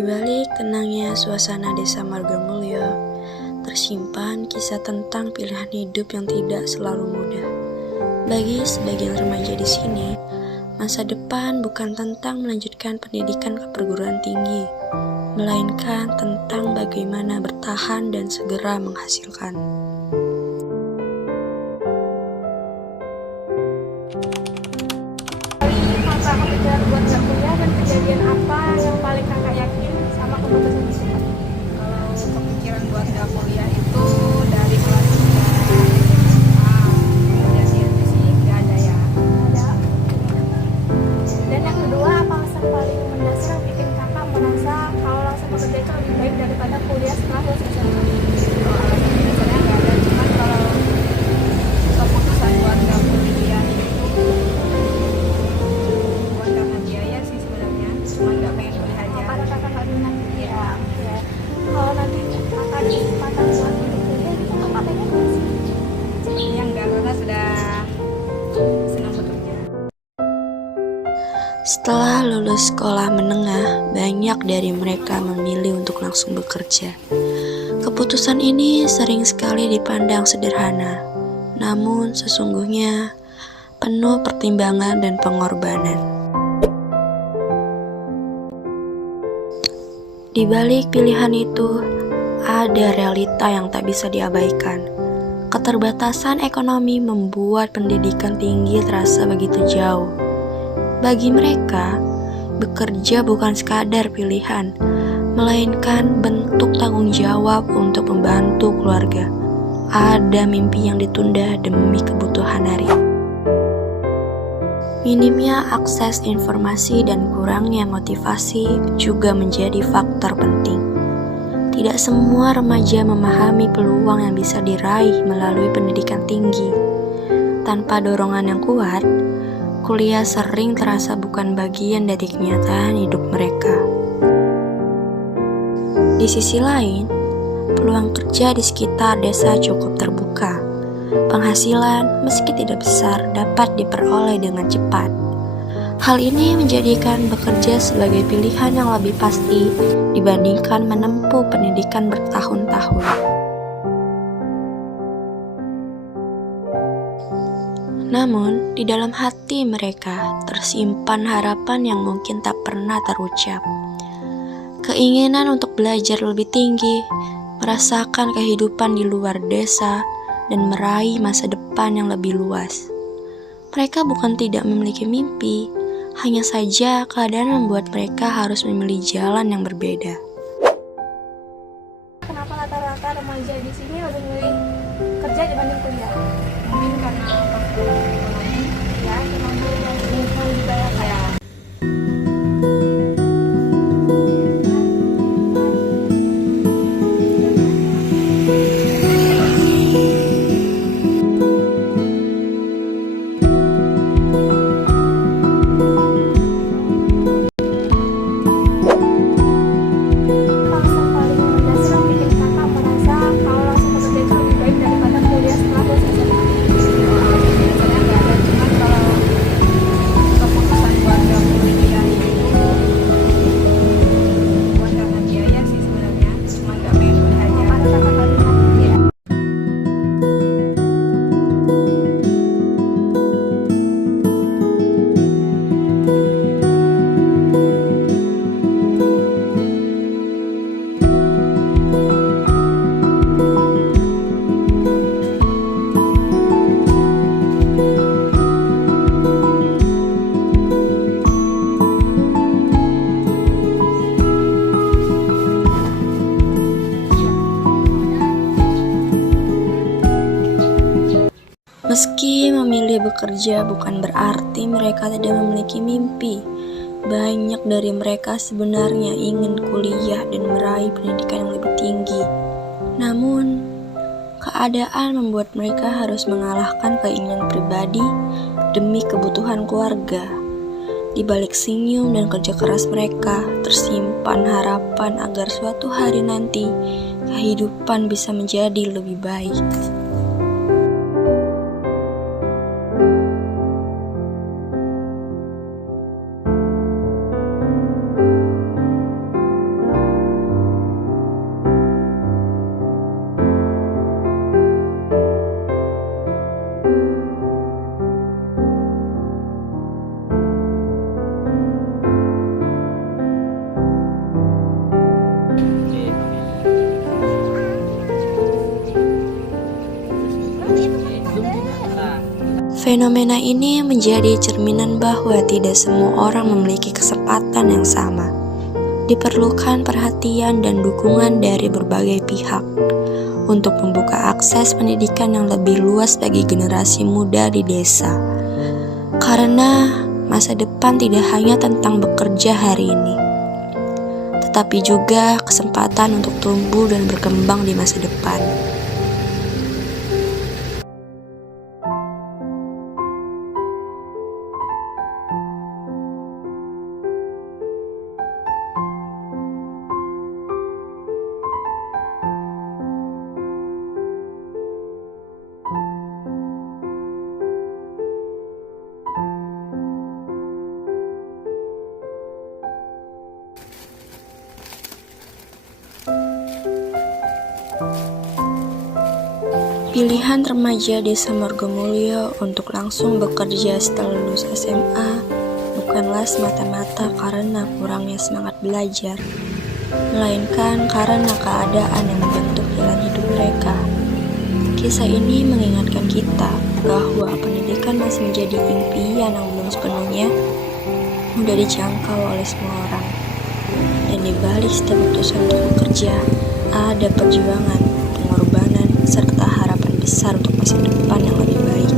Di balik tenangnya suasana desa Margamulyo, tersimpan kisah tentang pilihan hidup yang tidak selalu mudah. Bagi sebagian remaja di sini, masa depan bukan tentang melanjutkan pendidikan ke perguruan tinggi, melainkan tentang bagaimana bertahan dan segera menghasilkan. Masa kepikiran buat nggak kuliah dan kejadian apa yang paling kakak yakin sama keputusan tersebut? Kalau kepikiran buat nggak kuliah itu dari kelas 3 SMA, kejadiannya sih nggak ada ya. Ada. Dan yang kedua, apa alasan paling mendasar yang bikin kakak merasa kalau langsung bekerja itu lebih baik daripada kuliah setelah lulus SMA? Kalau alasan dasarnya nggak ada, cuman kalau keputusan buat nggak kuliah itu bukan karena biaya sih sebenarnya, cuman nggak pengen kuliah aja. Karena kakak nggak minat ya. Oke. Kalau nanti kakak ada kesempatan buat untuk kuliah itu kakak pengen nggak sih? Sepertinya nggak, karena sudah senang bekerja. Setelah lulus sekolah menengah, banyak dari mereka memilih untuk langsung bekerja. Keputusan ini sering sekali dipandang sederhana, namun sesungguhnya penuh pertimbangan dan pengorbanan. Di balik pilihan itu, ada realita yang tak bisa diabaikan. Keterbatasan ekonomi membuat pendidikan tinggi terasa begitu jauh. Bagi mereka, bekerja bukan sekadar pilihan, melainkan bentuk tanggung jawab untuk membantu keluarga. Ada mimpi yang ditunda demi kebutuhan hari. Minimnya akses informasi dan kurangnya motivasi juga menjadi faktor penting. Tidak semua remaja memahami peluang yang bisa diraih melalui pendidikan tinggi. Tanpa dorongan yang kuat, kuliah sering terasa bukan bagian dari kenyataan hidup mereka. Di sisi lain, peluang kerja di sekitar desa cukup terbuka. Penghasilan, meski tidak besar, dapat diperoleh dengan cepat. Hal ini menjadikan bekerja sebagai pilihan yang lebih pasti dibandingkan menempuh pendidikan bertahun-tahun. Namun, di dalam hati mereka tersimpan harapan yang mungkin tak pernah terucap. Keinginan untuk belajar lebih tinggi, merasakan kehidupan di luar desa, dan meraih masa depan yang lebih luas. Mereka bukan tidak memiliki mimpi, hanya saja keadaan membuat mereka harus memilih jalan yang berbeda. Kenapa rata-rata remaja di sini lebih memilih kerja dibanding kuliah? Mungkin karena faktor ekonomi. Ya, ekonomi dan lingkungan juga ya Kak. Ya, Alasan paling mendasar yang bikin kakak merasa kalau langsung bekerja itu lebih baik daripada kuliah setelah lulus SMA? biasanya nggak ada, cuman kalau keputusan buat nggak kuliah itu bukan karena biaya sih sebenarnya, cuman nggak pengen kuliah aja. Karena kakak nggak minat ya. Meski memilih bekerja bukan berarti mereka tidak memiliki mimpi. Banyak dari mereka sebenarnya ingin kuliah dan meraih pendidikan yang lebih tinggi. Namun, keadaan membuat mereka harus mengalahkan keinginan pribadi demi kebutuhan keluarga. Di balik senyum dan kerja keras mereka, tersimpan harapan agar suatu hari nanti kehidupan bisa menjadi lebih baik. Fenomena ini menjadi cerminan bahwa tidak semua orang memiliki kesempatan yang sama. Diperlukan perhatian dan dukungan dari berbagai pihak untuk membuka akses pendidikan yang lebih luas bagi generasi muda di desa. Karena masa depan tidak hanya tentang bekerja hari ini, tetapi juga kesempatan untuk tumbuh dan berkembang di masa depan. Pilihan remaja Desa Margomulyo untuk langsung bekerja setelah lulus SMA bukanlah semata-mata karena kurangnya semangat belajar, melainkan karena keadaan yang membentuk jalan hidup mereka. Kisah ini mengingatkan kita bahwa pendidikan masih menjadi impian yang belum sepenuhnya mudah dijangkau oleh semua orang. Dan di balik setiap keputusan untuk bekerja, ada perjuangan, pengorbanan, serta harapan besar untuk masa depan yang lebih baik.